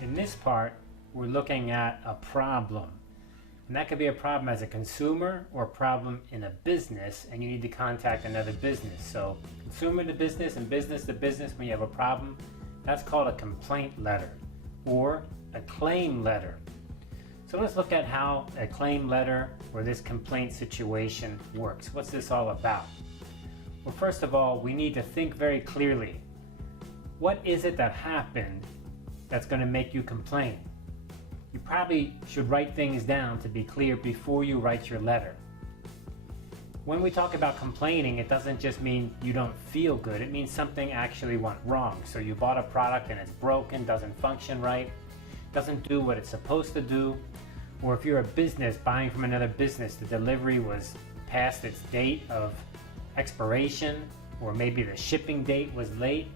In this part, we're looking at a problem. And that could be a problem as a consumer or a problem in a business, and you need to contact another business. So consumer to business and business to business, when you have a problem, that's called a complaint letter or a claim letter. So let's look at how a claim letter or this complaint situation works. What's this all about? Well, first of all, we need to think very clearly. What is it that happened that's going to make you complain? You probably should write things down to be clear before you write your letter. When we talk about complaining, it doesn't just mean you don't feel good. It means something actually went wrong. So you bought a product and it's broken, doesn't function right, doesn't do what it's supposed to do. Or if you're a business buying from another business, the delivery was past its date of expiration, or maybe the shipping date was late,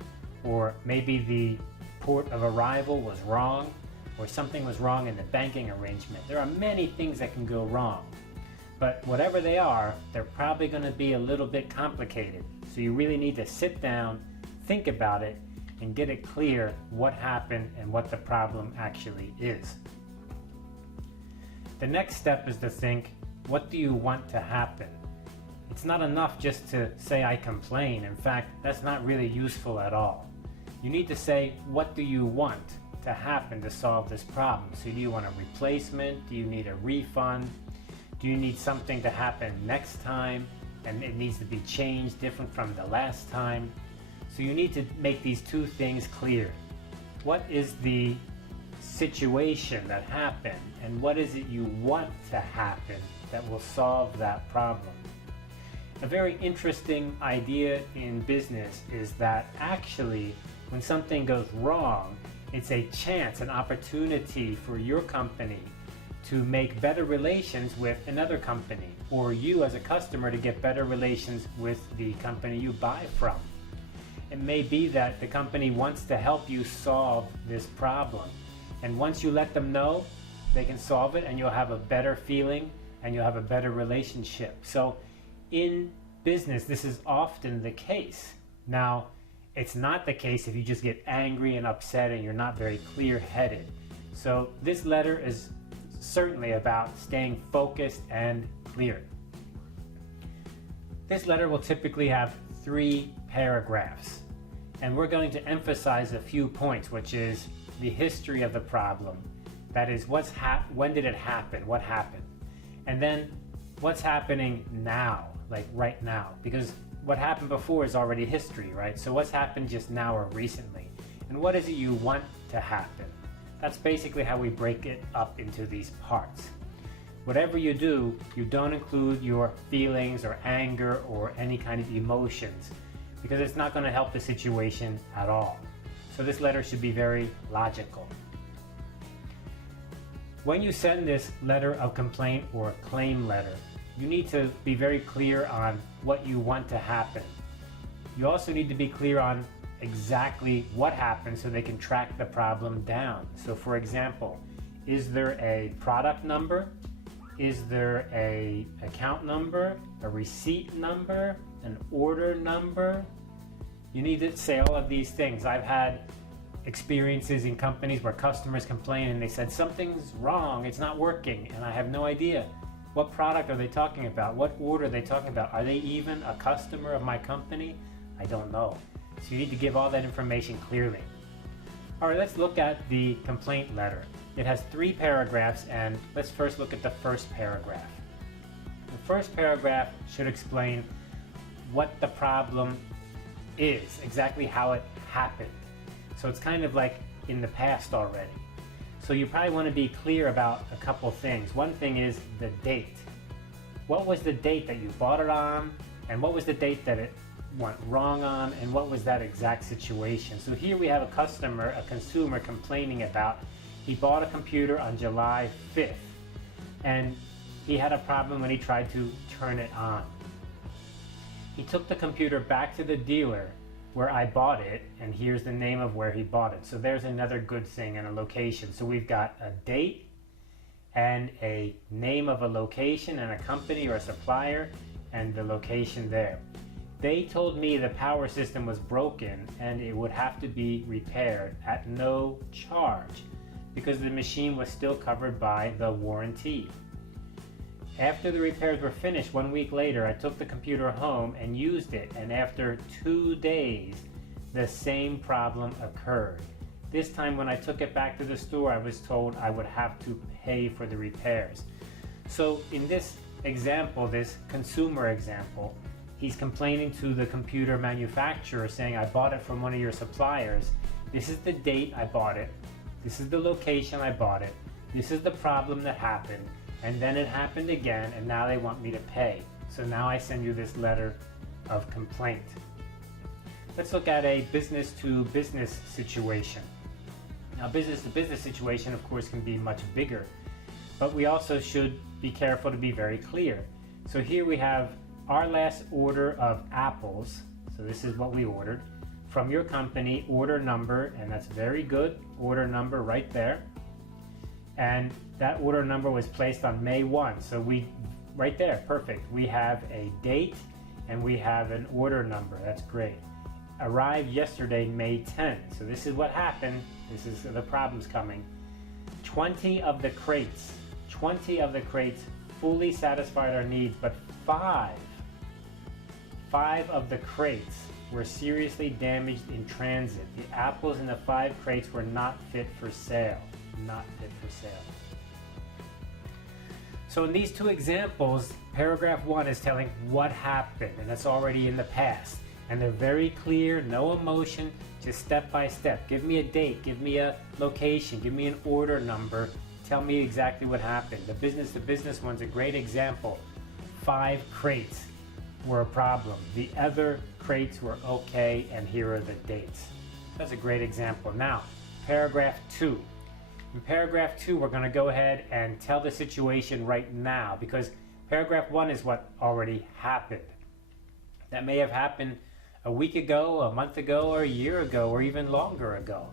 or maybe the port of arrival was wrong, or something was wrong in the banking arrangement. There are many things that can go wrong, but whatever they are, they're probably going to be a little bit complicated. So you really need to sit down, think about it, and get it clear what happened and what the problem actually is. The next step is to think, what do you want to happen? It's not enough just to say I complain. In fact, that's not really useful at all. You need to say, what do you want to happen to solve this problem? So do you want a replacement? Do you need a refund? Do you need something to happen next time and it needs to be changed different from the last time? So you need to make these two things clear. What is the situation that happened and what is it you want to happen that will solve that problem? A very interesting idea in business is that actually when something goes wrong, it's a chance, an opportunity for your company to make better relations with another company, or you as a customer to get better relations with the company you buy from. It may be that the company wants to help you solve this problem, and once you let them know, they can solve it and you'll have a better feeling and you'll have a better relationship. So in business, this is often the case. Now, it's not the case if you just get angry and upset and you're not very clear-headed. So this letter is certainly about staying focused and clear. This letter will typically have 3 paragraphs, and we're going to emphasize a few points, which is the history of the problem. That is, when did it happen? What happened? And then what's happening now, like right now, because what happened before is already history, right? So what's happened just now or recently? And what is it you want to happen? That's basically how we break it up into these parts. Whatever you do, you don't include your feelings or anger or any kind of emotions, because it's not going to help the situation at all. So this letter should be very logical. When you send this letter of complaint or claim letter, you need to be very clear on what you want to happen. You also need to be clear on exactly what happened so they can track the problem down. So for example, is there a product number? Is there a account number, a receipt number, an order number? You need to say all of these things. I've had experiences in companies where customers complain and they said something's wrong, it's not working, and I have no idea. What product are they talking about? What order are they talking about? Are they even a customer of my company? I don't know. So you need to give all that information clearly. All right, let's look at the complaint letter. It has 3 paragraphs, and let's first look at the first paragraph. The first paragraph should explain what the problem is, exactly how it happened. So it's kind of like in the past already. So you probably want to be clear about a couple things. One thing is the date. What was the date that you bought it on? And what was the date that it went wrong on? And what was that exact situation? So here we have a customer, a consumer complaining about he bought a computer on July 5th and he had a problem when he tried to turn it on. He took the computer back to the dealer where I bought it, and here's the name of where he bought it. So there's another good thing and a location. So we've got a date and a name of a location and a company or a supplier, and the location there. They told me the power system was broken and it would have to be repaired at no charge because the machine was still covered by the warranty. After the repairs were finished 1 week later, I took the computer home and used it, and after 2 days, the same problem occurred. This time when I took it back to the store, I was told I would have to pay for the repairs. So in this example, this consumer example, he's complaining to the computer manufacturer saying, I bought it from one of your suppliers. This is the date I bought it. This is the location I bought it. This is the problem that happened. And then it happened again, and now they want me to pay. So now I send you this letter of complaint. Let's look at a business-to-business situation. Now, business-to-business situation, of course, can be much bigger, but we also should be careful to be very clear. So here we have our last order of apples. So this is what we ordered from your company, order number, and that's very good, order number right there. And that order number was placed on May 1. So right there, perfect. We have a date and we have an order number. That's great. Arrived yesterday, May 10. So this is what happened. This is the problems coming. 20 of the crates fully satisfied our needs, but five of the crates were seriously damaged in transit. The apples in the 5 crates were not fit for sale. Not fit for sale. So in these 2 examples, paragraph 1 is telling what happened, and it's already in the past. And they're very clear, no emotion, just step by step. Give me a date, give me a location, give me an order number, tell me exactly what happened. The business-to-business one's a great example. 5 crates were a problem. The other crates were okay, and here are the dates. That's a great example. Now, paragraph 2. In paragraph 2, we're going to go ahead and tell the situation right now, because paragraph 1 is what already happened. That may have happened a week ago, a month ago, or a year ago, or even longer ago.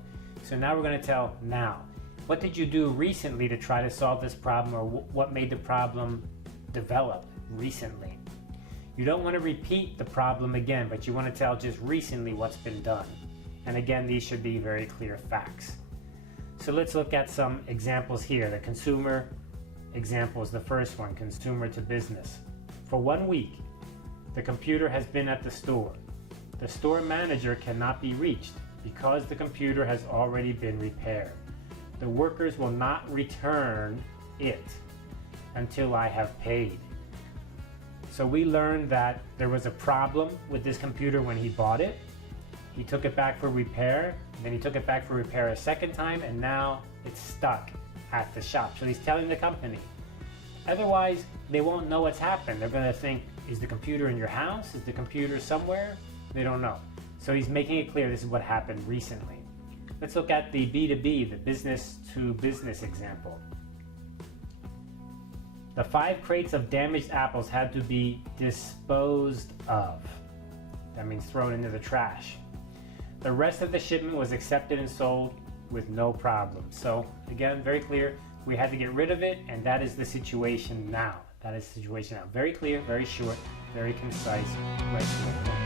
So now we're going to tell now. What did you do recently to try to solve this problem, or what made the problem develop recently? You don't want to repeat the problem again, but you want to tell just recently what's been done. And again, these should be very clear facts. So let's look at some examples here. The consumer example is the first one, consumer to business. For 1 week, the computer has been at the store. The store manager cannot be reached because the computer has already been repaired. The workers will not return it until I have paid. So we learned that there was a problem with this computer when he bought it. He took it back for repair, then he took it back for repair a second time, and now it's stuck at the shop. So he's telling the company. Otherwise, they won't know what's happened. They're going to think, is the computer in your house? Is the computer somewhere? They don't know. So he's making it clear this is what happened recently. Let's look at the B2B, the business-to-business example. The 5 crates of damaged apples had to be disposed of. That means thrown into the trash. The rest of the shipment was accepted and sold with no problem. So again, very clear, we had to get rid of it, and that is the situation now. That is the situation now. Very clear, very short, very concise, right to the point.